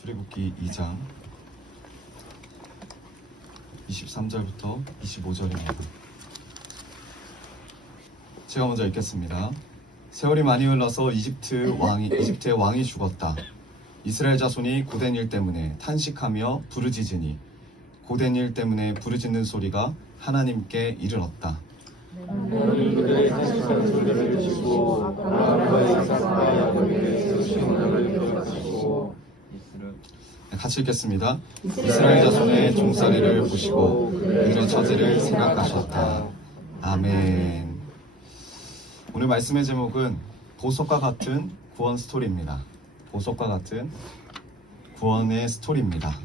출애굽기 2장 23절부터 25절입니다. 제가 먼저 읽겠습니다. 세월이 많이 흘러서 이집트의 왕이 죽었다. 이스라엘 자손이 고된 일 때문에 탄식하며 부르짖으니 고된 일 때문에 부르짖는 소리가 하나님께 이르렀다. 너는 그들의 탄식하는 소리를 들으시고 아브라함의 이삭과 야곱에게 세우신 언약을 기억하시고 같이 읽겠습니다. 이스라엘 자손의 종살이를 보시고 그들의 처지를 생각하셨다. 아멘. 오늘 말씀의 제목은 보석과 같은 구원 스토리입니다. 보석과 같은 구원의 스토리입니다.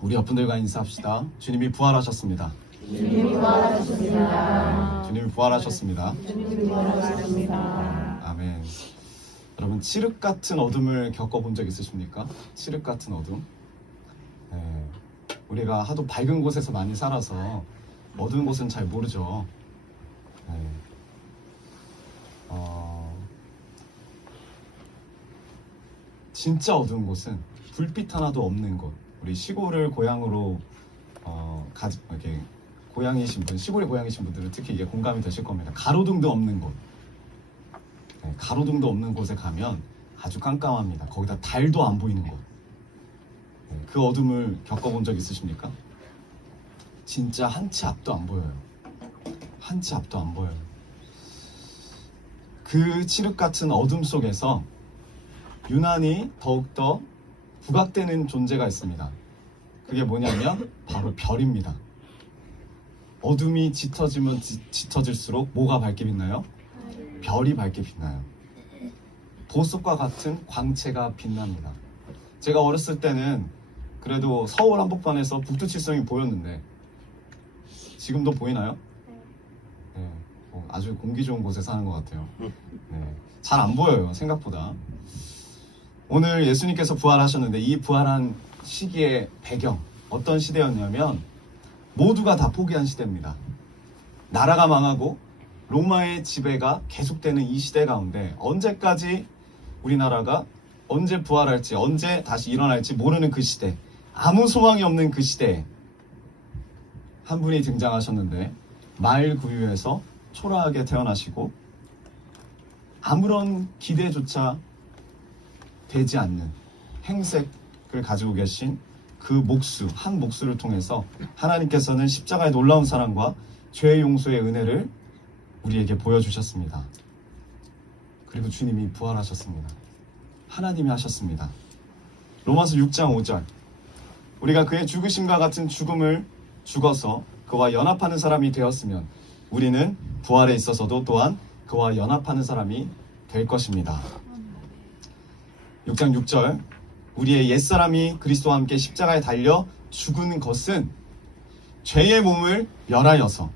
우리 옆분들과 인사합시다. 주님이 부활하셨습니다. 주님이 부활하셨습니다. 주님이 부활하셨습니다. 주님이 부활하셨습니다. 아멘. 여러분, 칠흑 같은 어둠을 겪어본 적 있으십니까? 칠흑 같은 어둠. 네. 우리가 하도 밝은 곳에서 많이 살아서 어두운 곳은 잘 모르죠. 네. 진짜 어두운 곳은 불빛 하나도 없는 곳. 우리 시골을 고향으로 이렇게 고향이신 분, 시골의 고향이신 분들은 특히 이게 공감이 되실 겁니다. 가로등도 없는 곳. 네, 가로등도 없는 곳에 가면 아주 깜깜합니다. 거기다 달도 안 보이는 곳. 네, 그 어둠을 겪어본 적 있으십니까? 진짜 한 치 앞도 안 보여요. 한 치 앞도 안 보여요. 그 칠흑 같은 어둠 속에서 유난히 더욱더 부각되는 존재가 있습니다. 그게 뭐냐면 바로 별입니다. 어둠이 짙어지면 짙어질수록 뭐가 밝게 빛나요? 별이 밝게 빛나요. 보석과 같은 광채가 빛납니다. 제가 어렸을 때는 그래도 서울 한복판에서 북두칠성이 보였는데 지금도 보이나요? 네, 아주 공기 좋은 곳에 사는 것 같아요. 네, 잘 안 보여요, 생각보다. 오늘 예수님께서 부활하셨는데 이 부활한 시기의 배경, 어떤 시대였냐면 모두가 다 포기한 시대입니다. 나라가 망하고 로마의 지배가 계속되는 이 시대 가운데 언제까지 우리나라가 언제 부활할지, 언제 다시 일어날지 모르는 그 시대, 아무 소망이 없는 그 시대에 한 분이 등장하셨는데 마일 구유에서 초라하게 태어나시고 아무런 기대조차 되지 않는 행색을 가지고 계신 그 목수, 한 목수를 통해서 하나님께서는 십자가의 놀라운 사랑과 죄의 용서의 은혜를 우리에게 보여주셨습니다. 그리고 주님이 부활하셨습니다. 하나님이 하셨습니다. 로마서 6장 5절. 우리가 그의 죽으심과 같은 죽음을 죽어서 그와 연합하는 사람이 되었으면 우리는 부활에 있어서도 또한 그와 연합하는 사람이 될 것입니다. 6장 6절. 우리의 옛사람이 그리스도와 함께 십자가에 달려 죽은 것은 죄의 몸을 멸하여서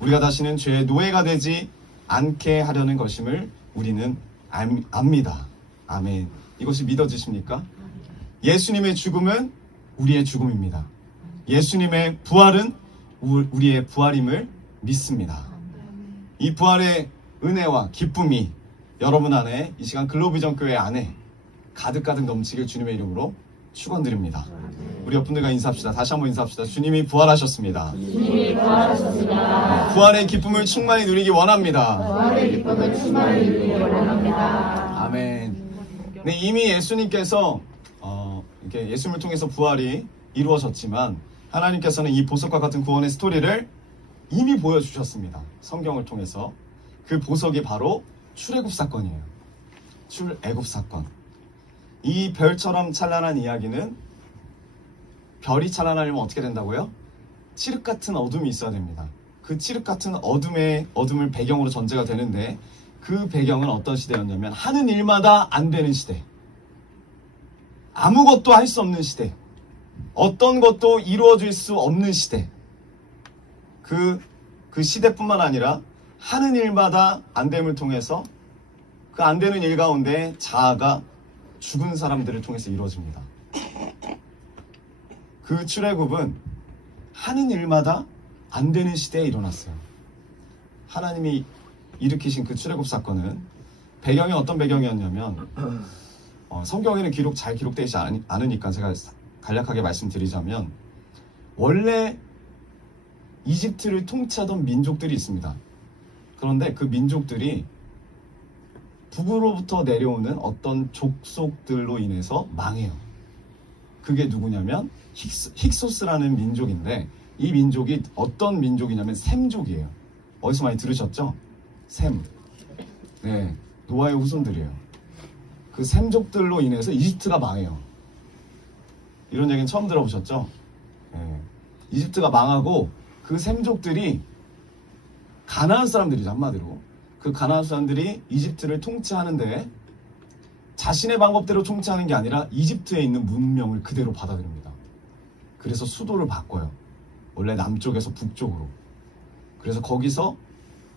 우리가 다시는 죄의 노예가 되지 않게 하려는 것임을 우리는 압니다. 아멘. 이것이 믿어지십니까? 예수님의 죽음은 우리의 죽음입니다. 예수님의 부활은 우리의 부활임을 믿습니다. 이 부활의 은혜와 기쁨이 여러분 안에, 이 시간 글로비전 교회 안에 가득가득 넘치길 주님의 이름으로 축원드립니다. 우리 옆분들과 인사합시다. 다시 한번 인사합시다. 주님이 부활하셨습니다. 주님이 부활하셨습니다. 부활의 기쁨을 충만히 누리기 원합니다. 부활의 기쁨을 충만히 누리기 원합니다. 아멘. 네, 이미 예수님께서 이렇게 예수님을 통해서 부활이 이루어졌지만 하나님께서는 이 보석과 같은 구원의 스토리를 이미 보여주셨습니다. 성경을 통해서. 그 보석이 바로 출애굽 사건이에요. 출애굽 사건. 이 별처럼 찬란한 이야기는 별이 찬란하려면 어떻게 된다고요? 칠흑 같은 어둠이 있어야 됩니다. 그 칠흑 같은 어둠을 배경으로 전제가 되는데 그 배경은 어떤 시대였냐면 하는 일마다 안 되는 시대. 아무것도 할 수 없는 시대. 어떤 것도 이루어질 수 없는 시대. 그 시대뿐만 아니라 하는 일마다 안 됨을 통해서 그 안 되는 일 가운데 자아가 죽은 사람들을 통해서 이루어집니다. 그 출애굽은 하는 일마다 안 되는 시대에 일어났어요. 하나님이 일으키신 그 출애굽 사건은 배경이 어떤 배경이었냐면 성경에는 잘 기록되지 않으니까 제가 간략하게 말씀드리자면, 원래 이집트를 통치하던 민족들이 있습니다. 그런데 그 민족들이 북으로부터 내려오는 어떤 족속들로 인해서 망해요. 그게 누구냐면 힉소스라는 민족인데, 이 민족이 어떤 민족이냐면 셈족이에요. 어디서 많이 들으셨죠? 셈. 네, 노아의 후손들이에요. 그 셈족들로 인해서 이집트가 망해요. 이런 얘기는 처음 들어보셨죠? 네. 이집트가 망하고 그 셈족들이 가나안 사람들이죠, 한마디로. 그 가나안 사람들이 이집트를 통치하는데 자신의 방법대로 통치하는 게 아니라 이집트에 있는 문명을 그대로 받아들입니다. 그래서 수도를 바꿔요. 원래 남쪽에서 북쪽으로. 그래서 거기서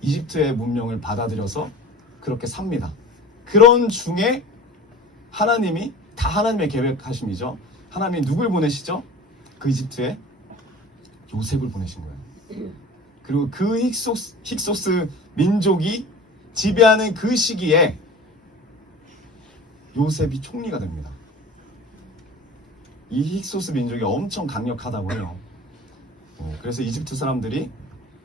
이집트의 문명을 받아들여서 그렇게 삽니다. 그런 중에 하나님이, 다 하나님의 계획하심이죠. 하나님이 누굴 보내시죠? 그 이집트에 요셉을 보내신 거예요. 그리고 그 힉소스 민족이 지배하는 그 시기에 요셉이 총리가 됩니다. 이 힉소스 민족이 엄청 강력하다고 해요. 그래서 이집트 사람들이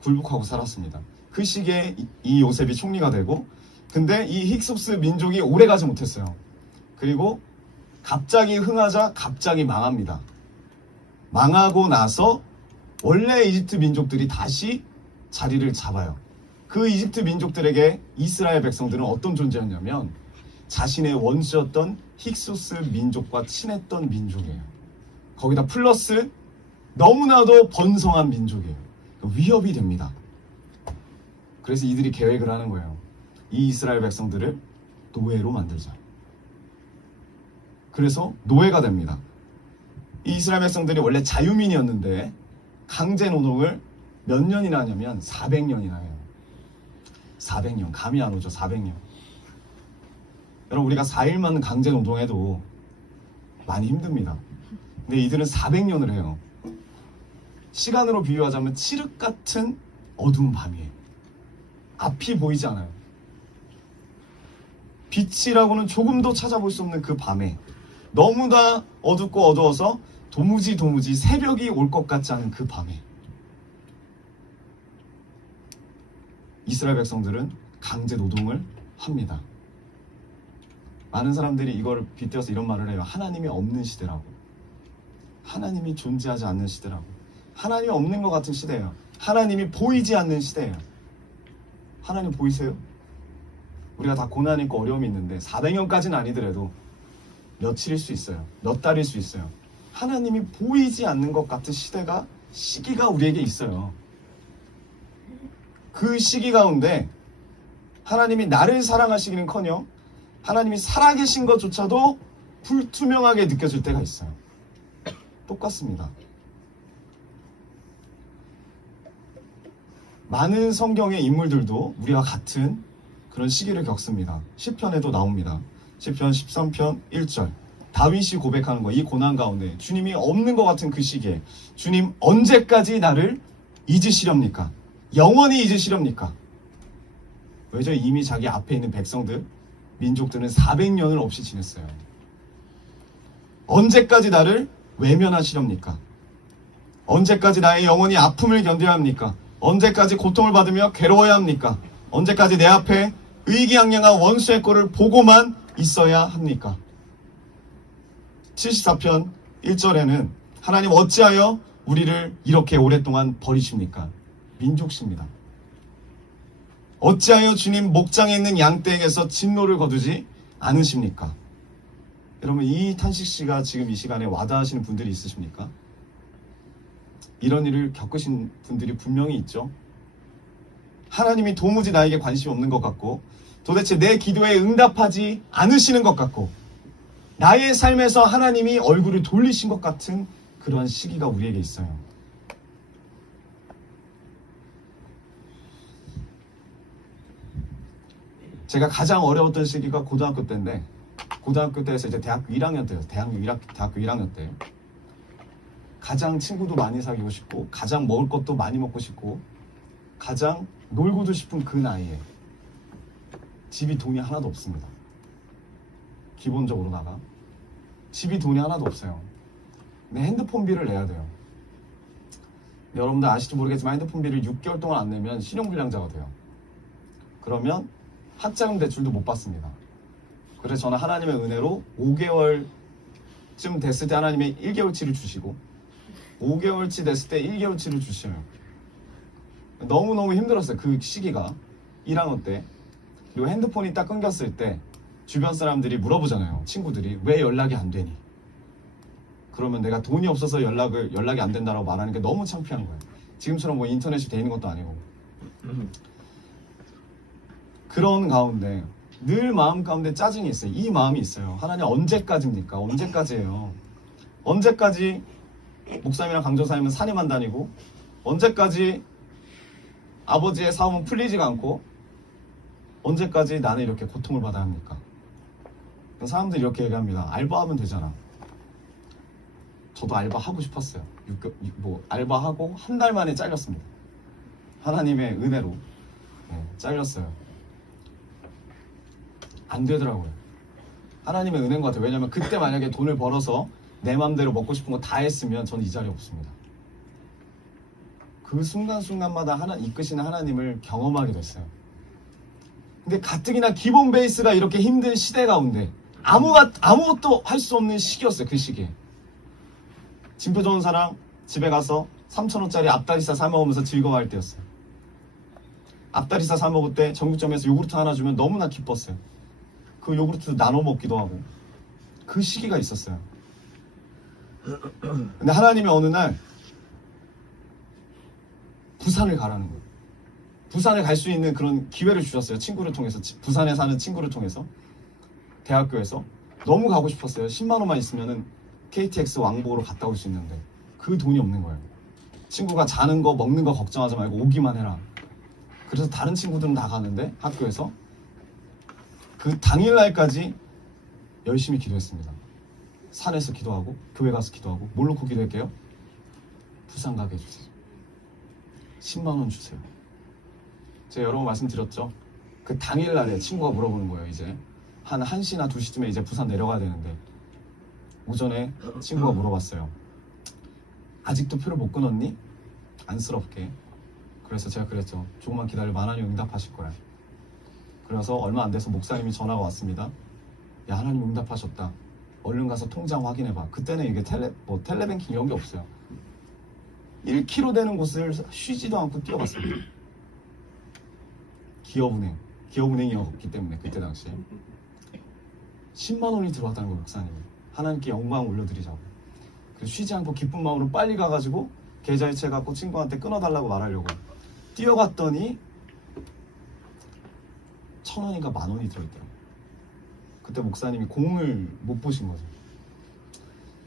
굴복하고 살았습니다. 그 시기에 이 요셉이 총리가 되고, 근데 이 힉소스 민족이 오래가지 못했어요. 그리고 갑자기 흥하자 갑자기 망합니다. 망하고 나서 원래 이집트 민족들이 다시 자리를 잡아요. 그 이집트 민족들에게 이스라엘 백성들은 어떤 존재였냐면 자신의 원수였던 힉소스 민족과 친했던 민족이에요. 거기다 플러스 너무나도 번성한 민족이에요. 위협이 됩니다. 그래서 이들이 계획을 하는 거예요. 이 이스라엘 백성들을 노예로 만들자. 그래서 노예가 됩니다. 이 이스라엘 백성들이 원래 자유민이었는데 강제 노동을 몇 년이나 하냐면 400년이나 해요. 400년. 감이 안 오죠. 400년. 여러분, 우리가 4일만 강제 노동해도 많이 힘듭니다. 근데 이들은 400년을 해요. 시간으로 비유하자면 칠흑 같은 어두운 밤이에요. 앞이 보이지 않아요. 빛이라고는 조금도 찾아볼 수 없는 그 밤에 너무나 어둡고 어두워서 도무지 새벽이 올 것 같지 않은 그 밤에 이스라엘 백성들은 강제 노동을 합니다. 많은 사람들이 이걸 빗대어서 이런 말을 해요. 하나님이 없는 시대라고. 하나님이 존재하지 않는 시대라고. 하나님이 없는 것 같은 시대예요. 하나님이 보이지 않는 시대예요. 하나님 보이세요? 우리가 다 고난 있고 어려움이 있는데 400년까지는 아니더라도 며칠일 수 있어요. 몇 달일 수 있어요. 하나님이 보이지 않는 것 같은 시기가 우리에게 있어요. 그 시기 가운데 하나님이 나를 사랑하시기는커녕 하나님이 살아계신 것조차도 불투명하게 느껴질 때가 있어요. 똑같습니다. 많은 성경의 인물들도 우리와 같은 그런 시기를 겪습니다. 시편에도 나옵니다. 시편 13편 1절. 다윗이 고백하는 거, 이 고난 가운데 주님이 없는 것 같은 그 시기에 주님 언제까지 나를 잊으시렵니까? 영원히 잊으시렵니까? 왜죠? 이미 자기 앞에 있는 백성들, 민족들은 400년을 없이 지냈어요. 언제까지 나를 외면하시렵니까? 언제까지 나의 영혼이 아픔을 견뎌야 합니까? 언제까지 고통을 받으며 괴로워야 합니까? 언제까지 내 앞에 의기양양한 원수의 꼴을 보고만 있어야 합니까? 74편 1절에는 하나님 어찌하여 우리를 이렇게 오랫동안 버리십니까? 민족십니다. 어찌하여 주님 목장에 있는 양떼에게서 진노를 거두지 않으십니까? 여러분, 이 탄식시가 지금 이 시간에 와닿으시는 분들이 있으십니까? 이런 일을 겪으신 분들이 분명히 있죠. 하나님이 도무지 나에게 관심이 없는 것 같고 도대체 내 기도에 응답하지 않으시는 것 같고 나의 삶에서 하나님이 얼굴을 돌리신 것 같은 그러한 시기가 우리에게 있어요. 제가 가장 어려웠던 시기가 고등학교 때인데, 고등학교 때에서 이제 대학교 1학년 때였어요. 대학교 1학년 때. 가장 친구도 많이 사귀고 싶고, 가장 먹을 것도 많이 먹고 싶고, 가장 놀고도 싶은 그 나이에 집이 돈이 하나도 없습니다. 기본적으로다가 집이 돈이 하나도 없어요. 근데 핸드폰비를 내야 돼요. 여러분들 아실지 모르겠지만 핸드폰비를 6개월 동안 안 내면 신용불량자가 돼요. 그러면 학자금 대출도 못 받습니다. 그래서 저는 하나님의 은혜로 5개월쯤 됐을 때 하나님이 1개월치를 주시고 5개월치 됐을 때 1개월치를 주시어요. 너무너무 힘들었어요. 그 시기가 1학년 때. 그리고 핸드폰이 딱 끊겼을 때 주변 사람들이 물어보잖아요. 친구들이 왜 연락이 안 되니? 그러면 내가 돈이 없어서 연락이 안 된다라고 말하는 게 너무 창피한 거예요. 지금처럼 뭐 인터넷이 돼 있는 것도 아니고. 그런 가운데 늘 마음 가운데 짜증이 있어요. 이 마음이 있어요. 하나님 언제까지입니까? 언제까지예요? 언제까지 목사님이랑 강조사님은 산에만 다니고 언제까지 아버지의 사업은 풀리지가 않고 언제까지 나는 이렇게 고통을 받아야 합니까? 사람들이 이렇게 얘기합니다. 알바하면 되잖아. 저도 알바하고 싶었어요. 알바하고 한 달 만에 잘렸습니다. 하나님의 은혜로 잘렸어요. 안 되더라고요. 하나님의 은혜인 것 같아요. 왜냐면 그때 만약에 돈을 벌어서 내 맘대로 먹고 싶은 거 다 했으면 저는 이 자리에 없습니다. 그 순간순간마다 이끄시는 하나님을 경험하게 됐어요. 근데 가뜩이나 기본 베이스가 이렇게 힘든 시대 가운데 아무것도 할 수 없는 시기였어요. 그 시기에. 진표 좋은 사람 집에 가서 3,000원짜리 앞다리살 사 먹으면서 즐거워할 때였어요. 앞다리살 사 먹을 때 정육점에서 요구르트 하나 주면 너무나 기뻤어요. 그 요구르트 나눠 먹기도 하고 그 시기가 있었어요. 근데 하나님이 어느 날 부산을 가라는 거예요. 부산에 갈 수 있는 그런 기회를 주셨어요. 친구를 통해서. 부산에 사는 친구를 통해서. 대학교에서. 너무 가고 싶었어요. 10만 원만 있으면은 KTX 왕복으로 갔다 올 수 있는데 그 돈이 없는 거예요. 친구가 자는 거 먹는 거 걱정하지 말고 오기만 해라. 그래서 다른 친구들은 다 가는데 학교에서 그 당일날까지 열심히 기도했습니다. 산에서 기도하고 교회 가서 기도하고 뭘 놓고 기도할게요? 부산 가게 해주세요. 10만 원 주세요. 제가 여러 번 말씀드렸죠. 그 당일날에 친구가 물어보는 거예요. 이제 한 1시나 2시쯤에 이제 부산 내려가야 되는데 오전에 친구가 물어봤어요. 아직도 표를 못 끊었니? 안쓰럽게. 그래서 제가 그랬죠. 조금만 기다려 하나님 응답하실 거야. 그래서 얼마 안 돼서 목사님이 전화가 왔습니다. 야, 하나님 응답하셨다. 얼른 가서 통장 확인해봐. 그때는 이게 텔레뱅킹 이런 게 없어요. 1km 되는 곳을 쉬지도 않고 뛰어갔습니다. 기업은행이었기 때문에 그때 당시에 10만 원이 들어왔다는 거예요. 목사님이. 하나님께 영광 올려드리자고. 그래서 쉬지 않고 기쁜 마음으로 빨리 가가지고 계좌이체 갖고 친구한테 끊어달라고 말하려고 뛰어갔더니 1,000원인가 10,000원이 들어있더라고요. 그때 목사님이 공을 못 보신 거죠.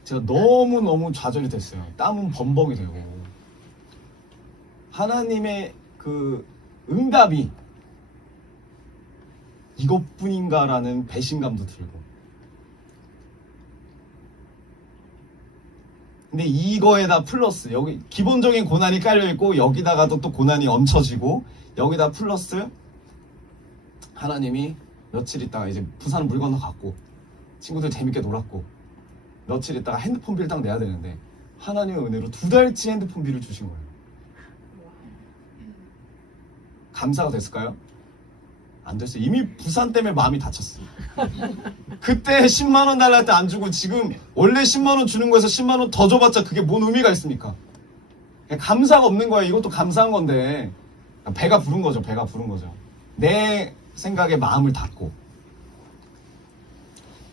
제가 너무너무 좌절이 됐어요. 땀은 범벅이 되고 하나님의 그 응답이 이것뿐인가라는 배신감도 들고. 근데 이거에다 플러스 여기 기본적인 고난이 깔려있고 여기다가도 또 고난이 얹혀지고 여기다 플러스 하나님이 며칠 있다가 이제 부산 물 건너갔고 친구들 재밌게 놀았고 며칠 있다가 핸드폰 비를 딱 내야 되는데 하나님의 은혜로 2달치 핸드폰 비를 주신 거예요. 감사가 됐을까요? 안 됐어요. 이미 부산 때문에 마음이 다쳤어요. 그때 10만 원 달라 할 때 안 주고 지금 원래 10만 원 주는 거에서 10만 원 더 줘봤자 그게 뭔 의미가 있습니까? 감사가 없는 거예요. 이것도 감사한 건데 배가 부른 거죠. 배가 부른 거죠. 내 생각에 마음을 닫고.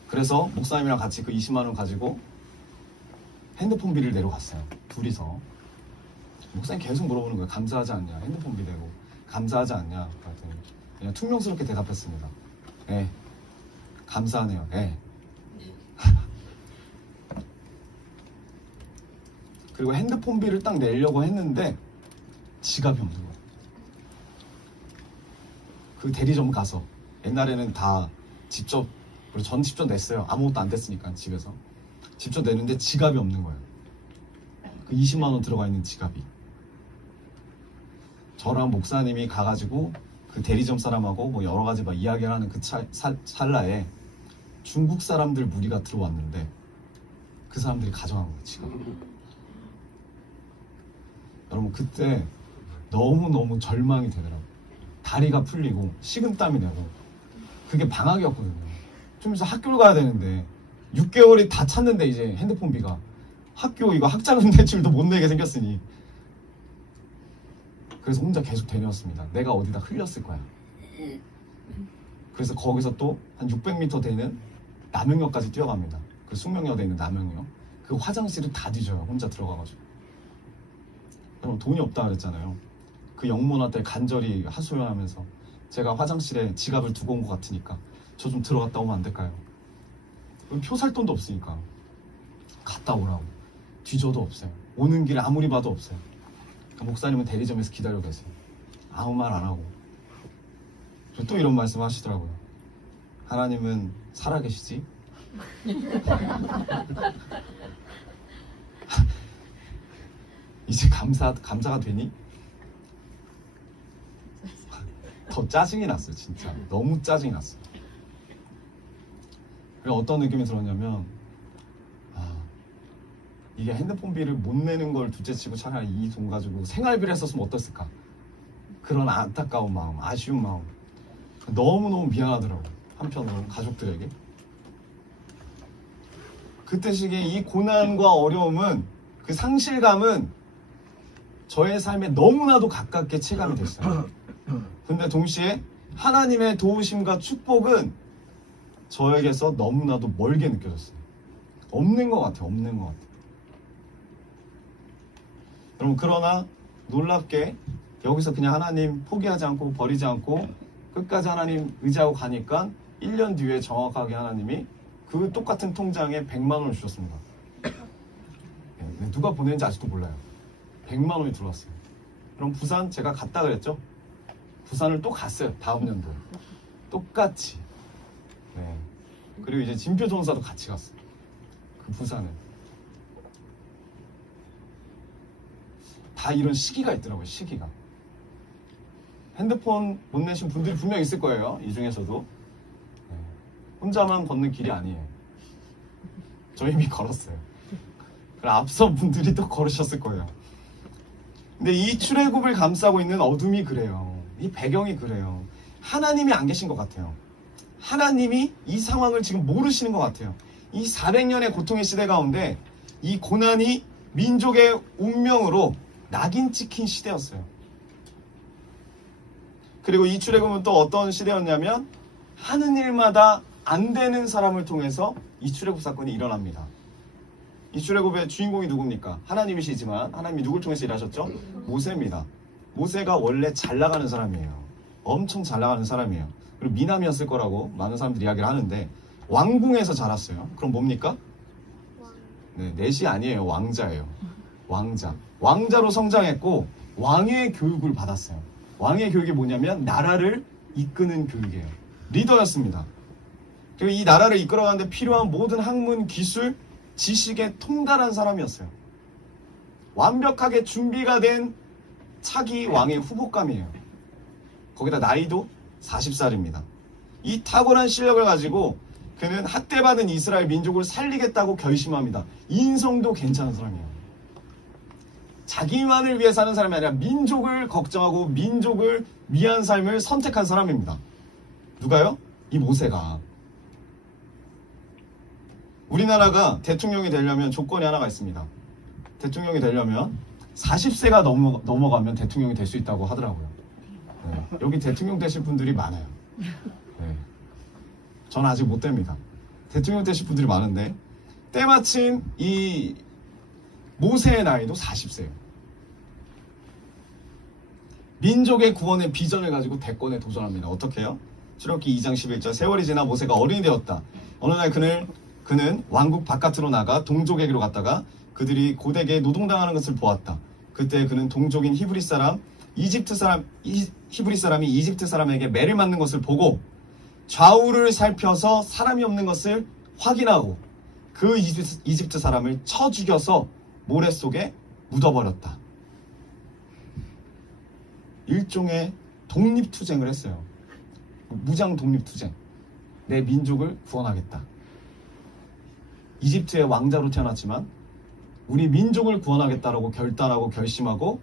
그래서 목사님이랑 같이 그 20만 원 가지고 핸드폰 비를 내러 갔어요. 둘이서. 목사님 계속 물어보는 거예요. 감사하지 않냐? 핸드폰 비 내고 감사하지 않냐? 그랬더니 그냥 퉁명스럽게 대답했습니다. 네, 감사하네요. 네. 그리고 핸드폰 비를 딱 내려고 했는데 지갑이 없는 거예요. 그 대리점 가서 옛날에는 다 직접 그리고 전 직접 냈어요. 아무것도 안 됐으니까 집에서 직접 내는데 지갑이 없는 거예요. 그 20만 원 들어가 있는 지갑이. 저랑 목사님이 가가지고 그 대리점 사람하고 뭐 여러 가지 막 이야기를 하는 그 찰나에 중국 사람들 무리가 들어왔는데 그 사람들이 가져간 거예요, 지갑을. 여러분 그때 너무너무 절망이 되더라고요. 다리가 풀리고 식은땀이 나고. 그게 방학이었거든요. 좀 있어 학교를 가야 되는데 6개월이 다 찼는데 이제 핸드폰비가 학교 이거 학자금 대출도 못 내게 생겼으니 그래서 혼자 계속 다녔습니다. 내가 어디다 흘렸을 거야. 그래서 거기서 또 한 600m 되는 남영역까지 뛰어갑니다. 그 숙명여대에 있는 남영역. 그 화장실을 다 뒤져요. 혼자 들어가가지고. 여러분 돈이 없다 그랬잖아요. 그 영문한테 간절히 하소연하면서 제가 화장실에 지갑을 두고 온 것 같으니까 저 좀 들어갔다 오면 안 될까요? 표 살 돈도 없으니까 갔다 오라고. 뒤져도 없어요. 오는 길에 아무리 봐도 없어요. 그러니까 목사님은 대리점에서 기다려 계세요. 아무 말 안 하고. 또 이런 말씀 하시더라고요. 하나님은 살아계시지? 이제 감사가 되니? 더 짜증이 났어요, 진짜. 너무 짜증이 났어요. 그리고 어떤 느낌이 들었냐면, 이게 핸드폰비를 못 내는 걸 둘째치고 차라리 이 돈 가지고 생활비를 했었으면 어땠을까? 그런 안타까운 마음, 아쉬운 마음. 너무너무 미안하더라고요. 한편으로는 가족들에게. 그때 시기에 이 고난과 어려움은, 그 상실감은 저의 삶에 너무나도 가깝게 체감이 됐어요. 근데 동시에 하나님의 도우심과 축복은 저에게서 너무나도 멀게 느껴졌어요. 없는 것 같아요. 없는 것 같아요. 여러분 그러나 놀랍게 여기서 그냥 하나님 포기하지 않고 버리지 않고 끝까지 하나님 의지하고 가니까 1년 뒤에 정확하게 하나님이 그 똑같은 통장에 100만 원을 주셨습니다. 네, 누가 보냈는지 아직도 몰라요. 100만 원이 들어왔어요. 그럼 부산 제가 갔다 그랬죠? 부산을 또 갔어요. 다음 연도에. 똑같이. 네. 그리고 이제 진표전사도 같이 갔어요. 그 부산에. 다 이런 시기가 있더라고요. 시기가. 핸드폰 못 내신 분들이 분명 있을 거예요. 이 중에서도. 네. 혼자만 걷는 길이 아니에요. 저 이미 걸었어요. 그럼 앞서 분들이 또 걸으셨을 거예요. 근데 이 출애굽을 감싸고 있는 어둠이 그래요. 이 배경이 그래요. 하나님이 안 계신 것 같아요. 하나님이 이 상황을 지금 모르시는 것 같아요. 이 400년의 고통의 시대 가운데 이 고난이 민족의 운명으로 낙인 찍힌 시대였어요. 그리고 이 출애굽은 또 어떤 시대였냐면 하는 일마다 안 되는 사람을 통해서 이 출애굽 사건이 일어납니다. 이 출애굽의 주인공이 누굽니까? 하나님이시지만 하나님이 누굴 통해서 일하셨죠? 모세입니다. 모세가 원래 잘 나가는 사람이에요. 엄청 잘 나가는 사람이에요. 그리고 미남이었을 거라고 많은 사람들이 이야기를 하는데 왕궁에서 자랐어요. 그럼 뭡니까? 네, 넷이 아니에요. 왕자예요. 왕자. 왕자로 성장했고 왕의 교육을 받았어요. 왕의 교육이 뭐냐면 나라를 이끄는 교육이에요. 리더였습니다. 그리고 이 나라를 이끌어가는데 필요한 모든 학문, 기술, 지식에 통달한 사람이었어요. 완벽하게 준비가 된 차기 왕의 후보감이에요. 거기다 나이도 40살입니다. 이 탁월한 실력을 가지고 그는 학대받은 이스라엘 민족을 살리겠다고 결심합니다. 인성도 괜찮은 사람이에요. 자기만을 위해 사는 사람이 아니라 민족을 걱정하고 민족을 위한 삶을 선택한 사람입니다. 누가요? 이 모세가. 우리나라가 대통령이 되려면 조건이 하나가 있습니다. 대통령이 되려면 40세가 넘어가면 대통령이 될 수 있다고 하더라고요. 네. 여기 대통령 되실 분들이 많아요. 네. 저는 아직 못 됩니다. 대통령 되실 분들이 많은데 때마침 이 모세의 나이도 40세예요. 민족의 구원의 비전을 가지고 대권에 도전합니다. 어떻게 해요? 출애굽기 2장 11절 세월이 지나 모세가 어른이 되었다. 어느 날 그는 왕국 바깥으로 나가 동족에게로 갔다가 그들이 고되게 노동당하는 것을 보았다. 그때 그는 동족인 히브리 사람이 이집트 사람에게 매를 맞는 것을 보고 좌우를 살펴서 사람이 없는 것을 확인하고 그 이집트 사람을 쳐 죽여서 모래 속에 묻어버렸다. 일종의 독립투쟁을 했어요. 무장 독립투쟁. 내 민족을 구원하겠다. 이집트의 왕자로 태어났지만 우리 민족을 구원하겠다라고 결단하고 결심하고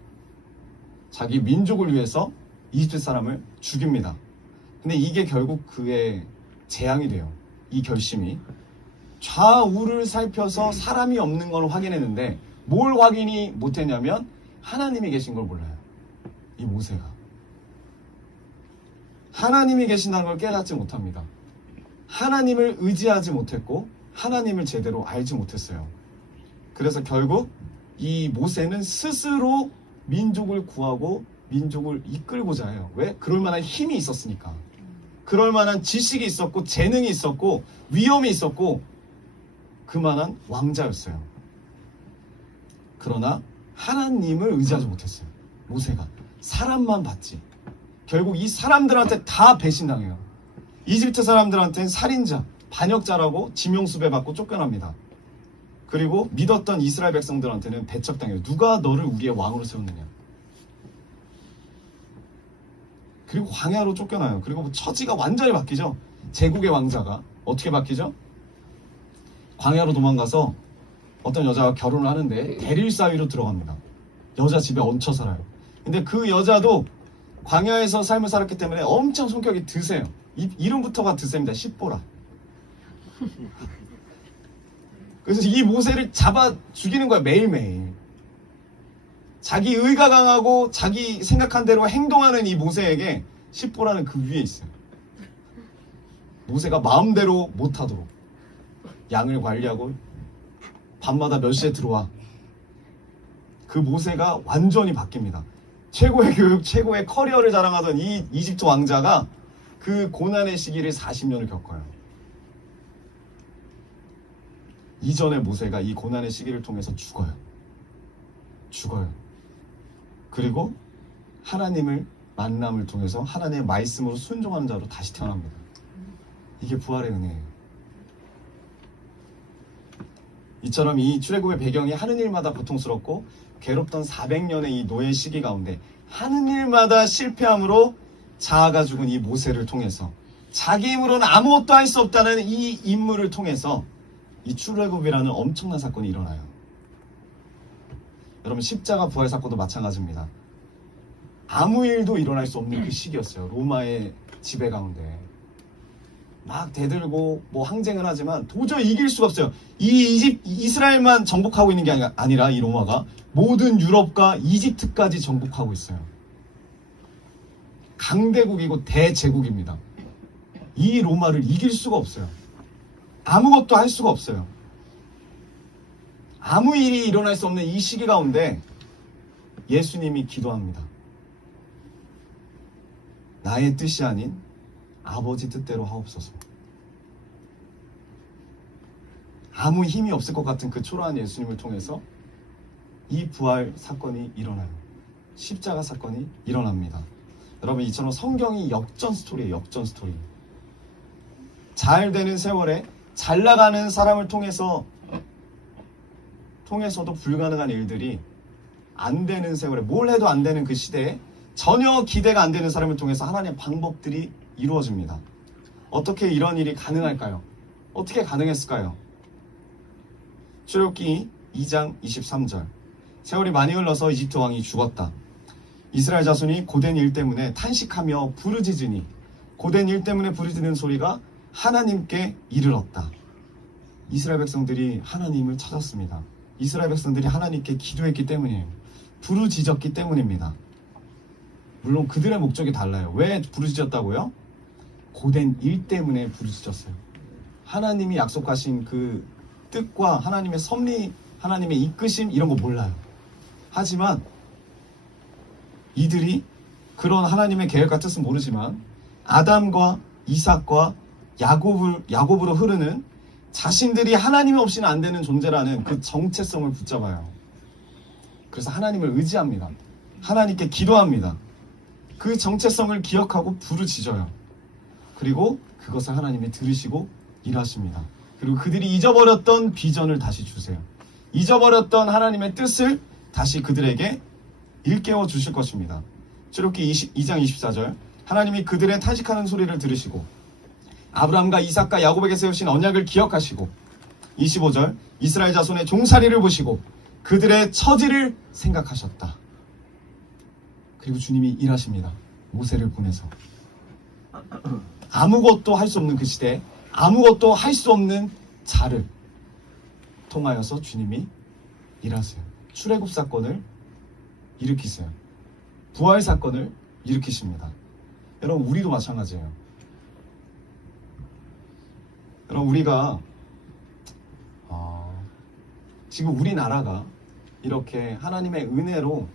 자기 민족을 위해서 이집트 사람을 죽입니다. 근데 이게 결국 그의 재앙이 돼요. 이 결심이. 좌우를 살펴서 사람이 없는 걸 확인했는데 뭘 확인이 못했냐면 하나님이 계신 걸 몰라요. 이 모세가. 하나님이 계신다는 걸 깨닫지 못합니다. 하나님을 의지하지 못했고 하나님을 제대로 알지 못했어요. 그래서 결국 이 모세는 스스로 민족을 구하고 민족을 이끌고자 해요. 왜? 그럴 만한 힘이 있었으니까. 그럴 만한 지식이 있었고 재능이 있었고 위엄이 있었고 그만한 왕자였어요. 그러나 하나님을 의지하지 못했어요. 모세가. 사람만 봤지. 결국 이 사람들한테 다 배신당해요. 이집트 사람들한테는 살인자, 반역자라고 지명수배 받고 쫓겨납니다. 그리고 믿었던 이스라엘 백성들한테는 배척당해요. 누가 너를 우리의 왕으로 세웠느냐. 그리고 광야로 쫓겨나요. 그리고 처지가 완전히 바뀌죠. 제국의 왕자가 어떻게 바뀌죠? 광야로 도망가서 어떤 여자와 결혼을 하는데 대릴 사위로 들어갑니다. 여자 집에 얹혀 살아요. 근데 그 여자도 광야에서 삶을 살았기 때문에 엄청 성격이 드세요. 이름부터가 드셉니다. 십보라. 그래서 이 모세를 잡아 죽이는 거야. 매일매일. 자기 의가 강하고 자기 생각한 대로 행동하는 이 모세에게 십보라는 그 위에 있어요. 모세가 마음대로 못하도록 양을 관리하고 밤마다 몇 시에 들어와. 그 모세가 완전히 바뀝니다. 최고의 교육, 최고의 커리어를 자랑하던 이 이집트 왕자가 그 고난의 시기를 40년을 겪어요. 이전의 모세가 이 고난의 시기를 통해서 죽어요. 그리고 하나님을 만남을 통해서 하나님의 말씀으로 순종하는 자로 다시 태어납니다. 이게 부활의 은혜예요. 이처럼 이 출애굽의 배경이 하는 일마다 고통스럽고 괴롭던 400년의 이 노예 시기 가운데 하는 일마다 실패함으로 자아가 죽은 이 모세를 통해서 자기 힘으로는 아무것도 할 수 없다는 이 인물을 통해서 이 출애굽이라는 엄청난 사건이 일어나요. 여러분 십자가 부활 사건도 마찬가지입니다. 아무 일도 일어날 수 없는 그 시기였어요. 로마의 지배 가운데 막 대들고 뭐 항쟁을 하지만 도저히 이길 수가 없어요. 이스라엘만 정복하고 있는 게 아니라 이 로마가 모든 유럽과 이집트까지 정복하고 있어요. 강대국이고 대제국입니다. 이 로마를 이길 수가 없어요. 아무것도 할 수가 없어요. 아무 일이 일어날 수 없는 이 시기 가운데 예수님이 기도합니다. 나의 뜻이 아닌 아버지 뜻대로 하옵소서. 아무 힘이 없을 것 같은 그 초라한 예수님을 통해서 이 부활 사건이 일어나요. 십자가 사건이 일어납니다. 여러분 이처럼 성경이 역전 스토리예요. 역전 스토리. 잘 되는 세월에 잘 나가는 사람을 통해서도 불가능한 일들이 안 되는 세월에 뭘 해도 안 되는 그 시대에 전혀 기대가 안 되는 사람을 통해서 하나님의 방법들이 이루어집니다. 어떻게 이런 일이 가능할까요? 어떻게 가능했을까요? 출애굽기 2장 23절. 세월이 많이 흘러서 이집트 왕이 죽었다. 이스라엘 자손이 고된 일 때문에 탄식하며 부르짖으니 고된 일 때문에 부르짖는 소리가 하나님께 이르렀다. 이스라엘 백성들이 하나님을 찾았습니다. 이스라엘 백성들이 하나님께 기도했기 때문이에요. 부르짖었기 때문입니다. 물론 그들의 목적이 달라요. 왜 부르짖었다고요? 고된 일 때문에 부르짖었어요. 하나님이 약속하신 그 뜻과 하나님의 섭리, 하나님의 이끄심 이런 거 몰라요. 하지만 이들이 그런 하나님의 계획과 뜻은 모르지만 아담과 이삭과 야곱으로 흐르는 자신들이 하나님 없이는 안 되는 존재라는 그 정체성을 붙잡아요. 그래서 하나님을 의지합니다. 하나님께 기도합니다. 그 정체성을 기억하고 부르짖어요. 그리고 그것을 하나님이 들으시고 일하십니다. 그리고 그들이 잊어버렸던 비전을 다시 주세요. 잊어버렸던 하나님의 뜻을 다시 그들에게 일깨워 주실 것입니다. 출애굽기 2장 24절. 하나님이 그들의 탄식하는 소리를 들으시고 아브라함과 이삭과 야곱에게 세우신 언약을 기억하시고 25절 이스라엘 자손의 종살이를 보시고 그들의 처지를 생각하셨다. 그리고 주님이 일하십니다. 모세를 보내서. 아무것도 할 수 없는 그 시대에 아무것도 할 수 없는 자를 통하여서 주님이 일하세요. 출애굽 사건을 일으키세요. 부활 사건을 일으키십니다. 여러분, 우리도 마찬가지예요. 여러분, 우리가 지금 우리나라가 이렇게 하나님의 은혜로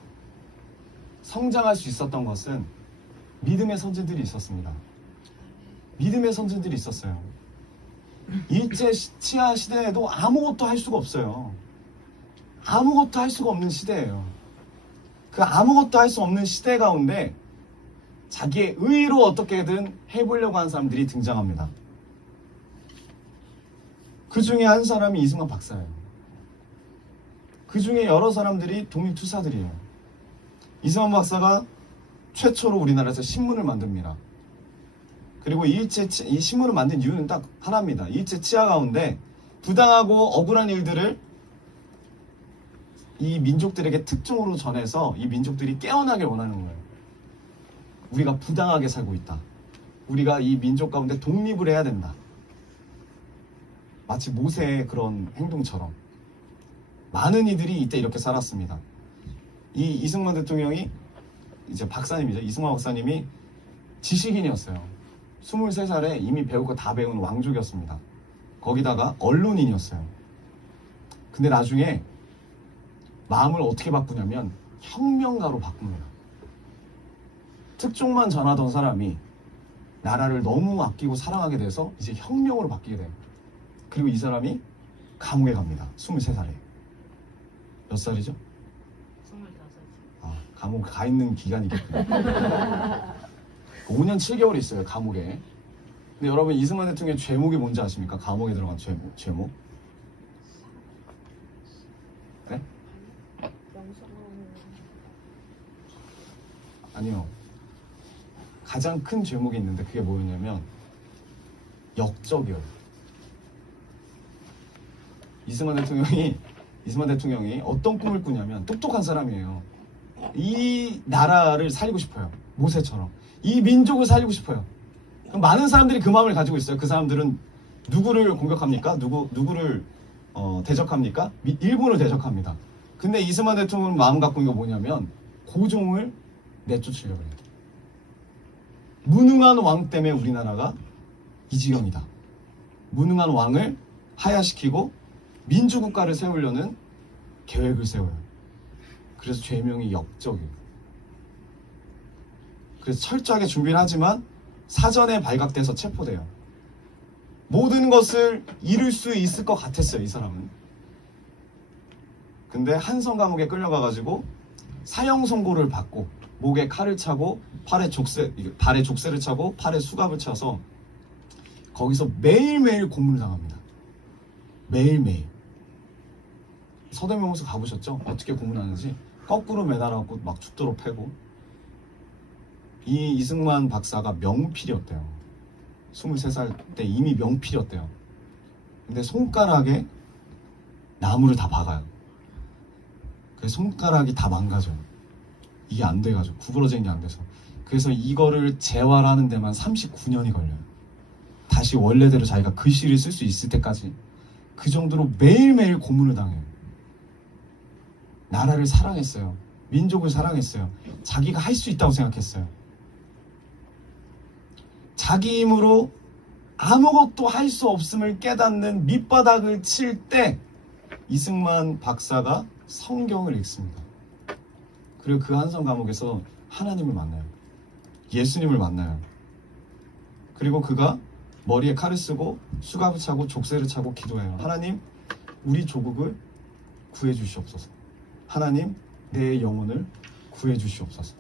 성장할 수 있었던 것은 믿음의 선진들이 있었습니다. 믿음의 선진들이 있었어요. 일제 치하 시대에도 아무것도 할 수가 없어요. 아무것도 할 수가 없는 시대예요. 그 아무것도 할 수 없는 시대 가운데 자기의 의로 어떻게든 해보려고 하는 사람들이 등장합니다. 그 중에 한 사람이 이승만 박사예요. 그 중에 여러 사람들이 독립투사들이에요. 이승만 박사가 최초로 우리나라에서 신문을 만듭니다. 그리고 이 신문을 만든 이유는 딱 하나입니다. 일제 치하 가운데 부당하고 억울한 일들을 이 민족들에게 특종으로 전해서 이 민족들이 깨어나길 원하는 거예요. 우리가 부당하게 살고 있다. 우리가 이 민족 가운데 독립을 해야 된다. 마치 모세의 그런 행동처럼 많은 이들이 이때 이렇게 살았습니다. 이 이승만 대통령이 이제 박사님이죠. 이승만 박사님이 지식인이었어요. 23살에 이미 배울 거 다 배운 왕족이었습니다. 거기다가 언론인이었어요. 근데 나중에 마음을 어떻게 바꾸냐면 혁명가로 바꿉니다. 특종만 전하던 사람이 나라를 너무 아끼고 사랑하게 돼서 이제 혁명으로 바뀌게 돼요. 그리고 이 사람이 감옥에 갑니다. 23살에. 몇 살이죠? 25살. 감옥 가 있는 기간이겠군요. 5년 7개월이 있어요, 감옥에. 근데 여러분, 이승만 대통령의 죄목이 뭔지 아십니까? 감옥에 들어간 죄목? 네? 아니요. 가장 큰 죄목이 있는데 그게 뭐였냐면 역적이요. 이승만 대통령이 어떤 꿈을 꾸냐면 똑똑한 사람이에요. 이 나라를 살리고 싶어요. 모세처럼. 이 민족을 살리고 싶어요. 많은 사람들이 그 마음을 가지고 있어요. 그 사람들은 누구를 공격합니까? 누구를 대적합니까? 일본을 대적합니다. 근데 이승만 대통령은 마음 갖고 있는 게 뭐냐면 고종을 내쫓으려고 해요. 무능한 왕 때문에 우리나라가 이 지경이다. 무능한 왕을 하야시키고 민주국가를 세우려는 계획을 세워요. 그래서 죄명이 역적이에요. 그래서 철저하게 준비를 하지만 사전에 발각돼서 체포돼요. 모든 것을 이룰 수 있을 것 같았어요, 이 사람은. 근데 한성 감옥에 끌려가가지고 사형 선고를 받고 목에 칼을 차고 발에 족쇄를 차고 팔에 수갑을 차서 거기서 매일매일 고문을 당합니다. 매일매일. 서대문호수 가보셨죠? 어떻게 고문하는지. 거꾸로 매달아갖고 막 죽도록 패고. 이 이승만 박사가 명필이었대요. 23살 때 이미 명필이었대요. 근데 손가락에 나무를 다 박아요. 그래서 손가락이 다 망가져요. 이게 안 돼가지고 구부러진 게 안 돼서. 그래서 이거를 재활하는 데만 39년이 걸려요. 다시 원래대로 자기가 글씨를 쓸 수 있을 때까지. 그 정도로 매일매일 고문을 당해요. 나라를 사랑했어요. 민족을 사랑했어요. 자기가 할 수 있다고 생각했어요. 자기 힘으로 아무것도 할 수 없음을 깨닫는 밑바닥을 칠 때 이승만 박사가 성경을 읽습니다. 그리고 그 한성 감옥에서 하나님을 만나요. 예수님을 만나요. 그리고 그가 머리에 칼을 쓰고 수갑을 차고 족쇄를 차고 기도해요. 하나님, 우리 조국을 구해 주시옵소서. 하나님, 내 영혼을 구해 주시옵소서.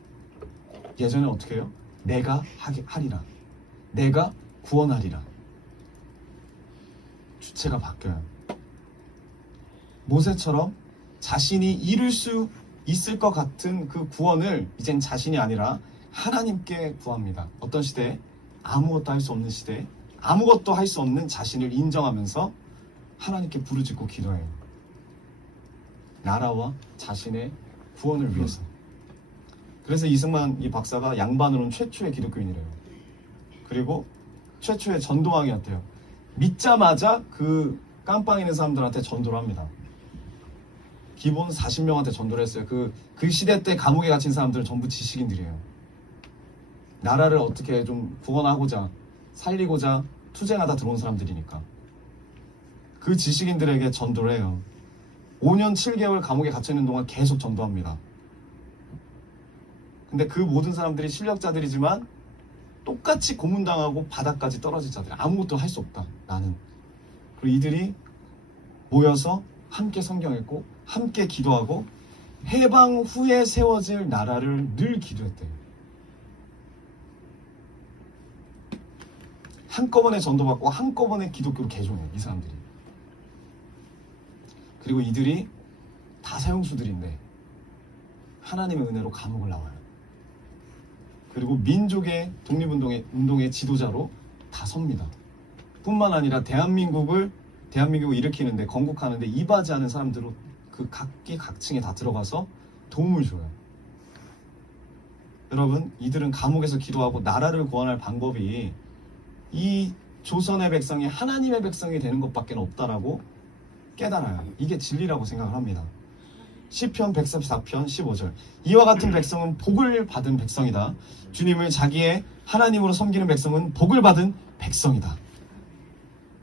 예전에 어떻게 해요? 내가 하리라. 내가 구원하리라. 주체가 바뀌어요. 모세처럼 자신이 이룰 수 있을 것 같은 그 구원을 이젠 자신이 아니라 하나님께 구합니다. 어떤 시대에? 아무것도 할 수 없는 시대에 아무것도 할 수 없는 자신을 인정하면서 하나님께 부르짖고 기도해요. 나라와 자신의 구원을 위해서. 그래서 이승만 이 박사가 양반으로는 최초의 기독교인이래요. 그리고 최초의 전도왕이었대요. 믿자마자 그 깜빵 있는 사람들한테 전도를 합니다. 기본 40명한테 전도를 했어요. 그 시대 때 감옥에 갇힌 사람들은 전부 지식인들이에요. 나라를 어떻게 좀 구원하고자 살리고자 투쟁하다 들어온 사람들이니까 그 지식인들에게 전도를 해요. 5년 7개월 감옥에 갇혀있는 동안 계속 전도합니다. 근데 그 모든 사람들이 실력자들이지만 똑같이 고문당하고 바닥까지 떨어질 자들, 아무것도 할 수 없다 나는. 그리고 이들이 모여서 함께 성경 읽고 함께 기도하고 해방 후에 세워질 나라를 늘 기도했대요. 한꺼번에 전도받고 한꺼번에 기독교로 개종해요, 이 사람들이. 그리고 이들이 다 사형수들인데 하나님의 은혜로 감옥을 나와요. 그리고 민족의 독립운동의 지도자로 다 섭니다. 뿐만 아니라 대한민국을 일으키는데, 건국하는데 이바지하는 사람들로 그 각계각층에 다 들어가서 도움을 줘요. 여러분, 이들은 감옥에서 기도하고 나라를 구원할 방법이 이 조선의 백성이 하나님의 백성이 되는 것밖에 없다라고 깨달아요. 이게 진리라고 생각을 합니다. 시편 134편 15절. 이와 같은 백성은 복을 받은 백성이다. 주님을 자기의 하나님으로 섬기는 백성은 복을 받은 백성이다.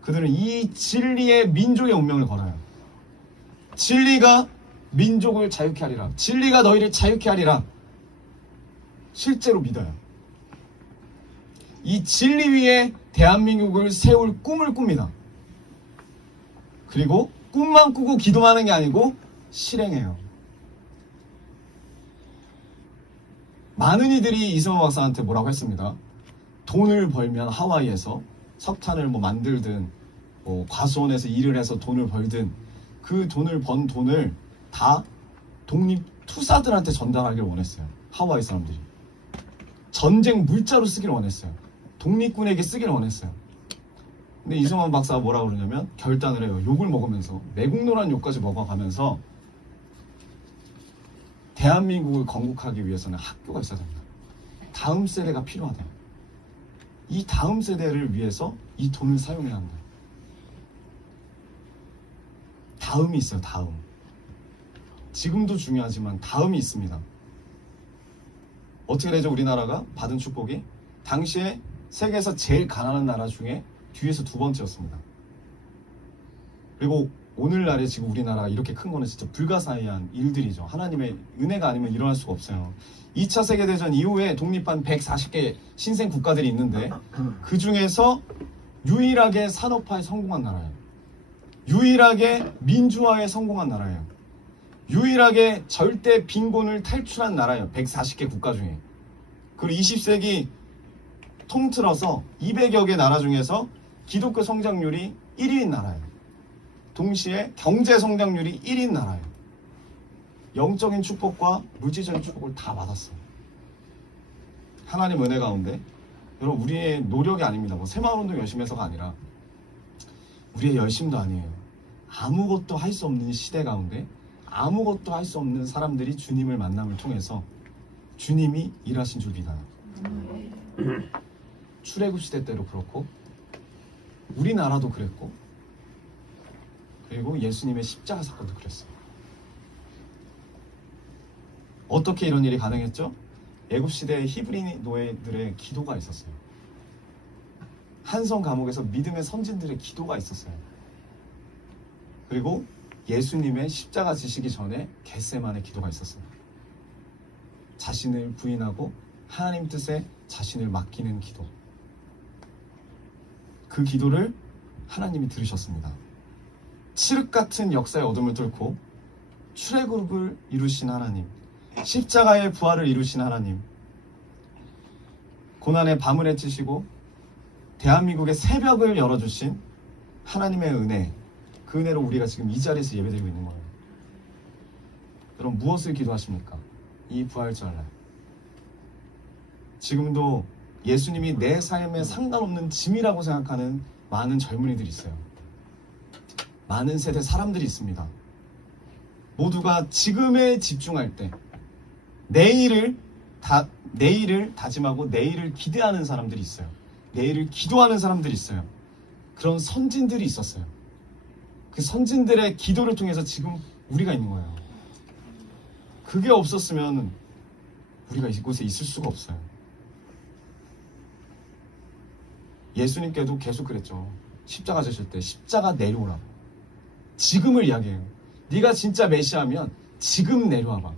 그들은 이 진리의 민족의 운명을 걸어요. 진리가 민족을 자유케 하리라. 진리가 너희를 자유케 하리라. 실제로 믿어요. 이 진리 위에 대한민국을 세울 꿈을 꿉니다. 그리고 꿈만 꾸고 기도하는 게 아니고 실행해요. 많은 이들이 이승만 박사한테 뭐라고 했습니다. 돈을 벌면 하와이에서 석탄을 만들든 과수원에서 일을 해서 돈을 벌든 그 돈을 번 돈을 다 독립 투사들한테 전달하길 원했어요. 하와이 사람들이. 전쟁 물자로 쓰길 원했어요. 독립군에게 쓰길 원했어요. 근데 이승만 박사가 뭐라고 그러냐면 결단을 해요. 욕을 먹으면서, 매국노란 욕까지 먹어가면서 대한민국을 건국하기 위해서는 학교가 있어야 됩니다. 다음 세대가 필요하다. 이 다음 세대를 위해서 이 돈을 사용해야 한다. 다음이 있어요. 다음. 지금도 중요하지만 다음이 있습니다. 어떻게 되죠? 우리나라가 받은 축복이 당시에 세계에서 제일 가난한 나라 중에 뒤에서 두 번째였습니다. 그리고 오늘날에 지금 우리나라가 이렇게 큰 거는 진짜 불가사의한 일들이죠. 하나님의 은혜가 아니면 일어날 수가 없어요. 2차 세계대전 이후에 독립한 140개 신생 국가들이 있는데 그 중에서 유일하게 산업화에 성공한 나라예요. 유일하게 민주화에 성공한 나라예요. 유일하게 절대 빈곤을 탈출한 나라예요. 140개 국가 중에. 그리고 20세기 통틀어서 200여 개 나라 중에서 기독교 성장률이 1위인 나라예요. 동시에 경제 성장률이 1위인 나라예요. 영적인 축복과 물질적인 축복을 다 받았어요. 하나님 은혜 가운데. 여러분, 우리의 노력이 아닙니다. 새마을운동 열심히 해서가 아니라 우리의 열심도 아니에요. 아무것도 할 수 없는 시대 가운데 아무것도 할 수 없는 사람들이 주님을 만남을 통해서 주님이 일하신 줄 믿어요. 출애굽 시대 때도 그렇고 우리나라도 그랬고 그리고 예수님의 십자가 사건도 그랬어요. 어떻게 이런 일이 가능했죠? 애굽 시대의 히브리 노예들의 기도가 있었어요. 한성 감옥에서 믿음의 선진들의 기도가 있었어요. 그리고 예수님의 십자가 지시기 전에 겟세마네 기도가 있었어요. 자신을 부인하고 하나님 뜻에 자신을 맡기는 기도. 그 기도를 하나님이 들으셨습니다. 칠흑 같은 역사의 어둠을 뚫고 출애굽을 이루신 하나님, 십자가의 부활을 이루신 하나님, 고난의 밤을 헤치시고 대한민국의 새벽을 열어주신 하나님의 은혜, 그 은혜로 우리가 지금 이 자리에서 예배드리고 있는 거예요. 여러분, 무엇을 기도하십니까? 이 부활절날 지금도 예수님이 내 삶에 상관없는 짐이라고 생각하는 많은 젊은이들이 있어요. 많은 세대 사람들이 있습니다. 모두가 지금에 집중할 때 내일을 다짐하고 내일을 기대하는 사람들이 있어요. 내일을 기도하는 사람들이 있어요. 그런 선진들이 있었어요. 그 선진들의 기도를 통해서 지금 우리가 있는 거예요. 그게 없었으면 우리가 이곳에 있을 수가 없어요. 예수님께도 계속 그랬죠. 십자가 지실 때 십자가 내려오라고. 지금을 이야기해요. 네가 진짜 메시아면 지금 내려와봐.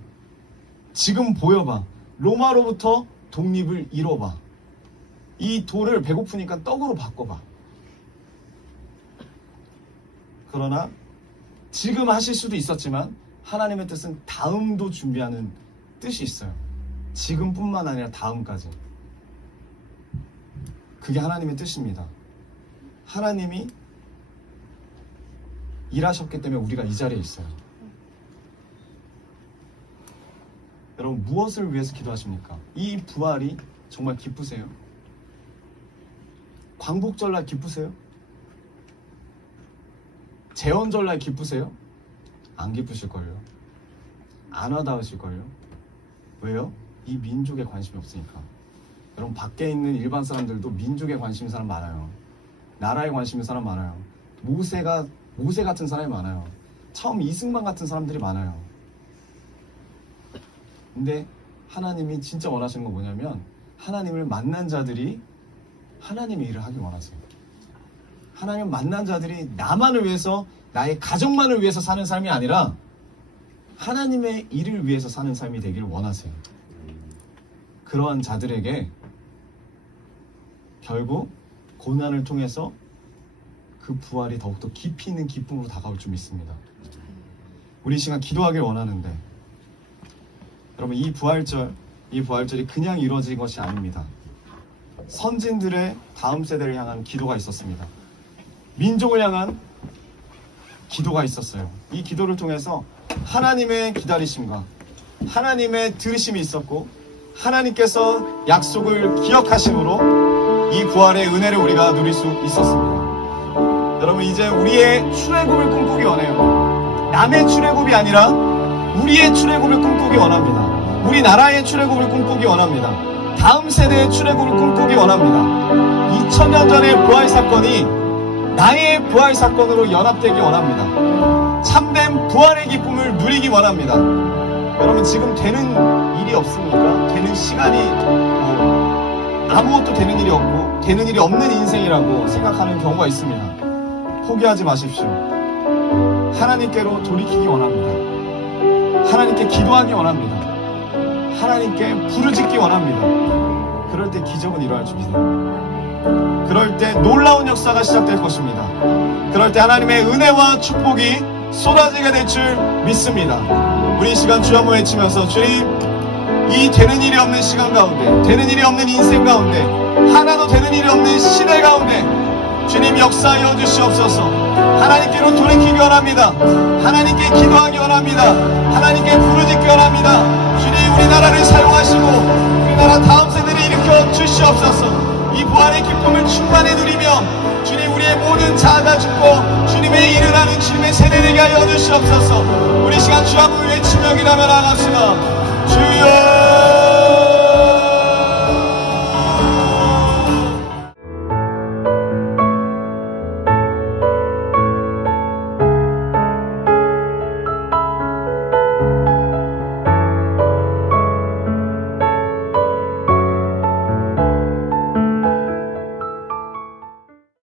지금 보여봐. 로마로부터 독립을 이뤄봐. 이 돌을 배고프니까 떡으로 바꿔봐. 그러나 지금 하실 수도 있었지만 하나님의 뜻은 다음도 준비하는 뜻이 있어요. 지금뿐만 아니라 다음까지. 그게 하나님의 뜻입니다. 하나님이 일하셨기 때문에 우리가 이 자리에 있어요. 여러분, 무엇을 위해서 기도하십니까? 이 부활이 정말 기쁘세요? 광복절날 기쁘세요? 재헌절날 기쁘세요? 안 기쁘실걸요? 안 와닿으실걸요? 왜요? 이 민족에 관심이 없으니까. 여러분, 밖에 있는 일반 사람들도 민족에 관심 있는 사람 많아요. 나라에 관심 있는 사람 많아요. 모세 같은 사람이 많아요. 처음 이승만 같은 사람들이 많아요. 근데 하나님이 진짜 원하시는 건 뭐냐면 하나님을 만난 자들이 하나님의 일을 하길 원하세요. 하나님을 만난 자들이 나만을 위해서, 나의 가족만을 위해서 사는 삶이 아니라 하나님의 일을 위해서 사는 삶이 되길 원하세요. 그러한 자들에게 결국 고난을 통해서 그 부활이 더욱더 깊이 있는 기쁨으로 다가올 줄 믿습니다. 우리 이 시간 기도하길 원하는데, 여러분, 이 부활절이 그냥 이루어진 것이 아닙니다. 선진들의 다음 세대를 향한 기도가 있었습니다. 민족을 향한 기도가 있었어요. 이 기도를 통해서 하나님의 기다리심과 하나님의 들으심이 있었고, 하나님께서 약속을 기억하심으로 이 부활의 은혜를 우리가 누릴 수 있었습니다. 여러분, 이제 우리의 출애굽을 꿈꾸기 원해요. 남의 출애굽이 아니라 우리의 출애굽을 꿈꾸기 원합니다. 우리나라의 출애굽을 꿈꾸기 원합니다. 다음 세대의 출애굽을 꿈꾸기 원합니다. 2000년 전의 부활 사건이 나의 부활 사건으로 연합되기 원합니다. 참된 부활의 기쁨을 누리기 원합니다. 여러분, 지금 되는 일이 없습니까? 되는 시간이 아무것도 되는 일이 없고 되는 일이 없는 인생이라고 생각하는 경우가 있습니다. 포기하지 마십시오. 하나님께로 돌이키기 원합니다. 하나님께 기도하기 원합니다. 하나님께 부르짖기 원합니다. 그럴 때 기적은 일어날 줄 믿어요. 그럴 때 놀라운 역사가 시작될 것입니다. 그럴 때 하나님의 은혜와 축복이 쏟아지게 될 줄 믿습니다. 우리 이 시간 주 한번 외치면서, 주님, 이 되는 일이 없는 시간 가운데, 되는 일이 없는 인생 가운데, 하나도 되는 일이 없는 시대 가운데 주님 역사하여 주시옵소서. 하나님께로 돌이키기 원합니다. 하나님께 기도하기 원합니다. 하나님께 부르짖기 원합니다. 주님, 우리나라를 사용하시고 우리나라 다음 세대를 일으켜 주시옵소서. 이 부활의 기쁨을 충만히 누리며 주님, 우리의 모든 자아가 죽고 주님의 일을 하는 주님의 세대 되게 하여 주시옵소서. 우리 시간 주 한번 외치며 기도하며 나아갑시다. 주여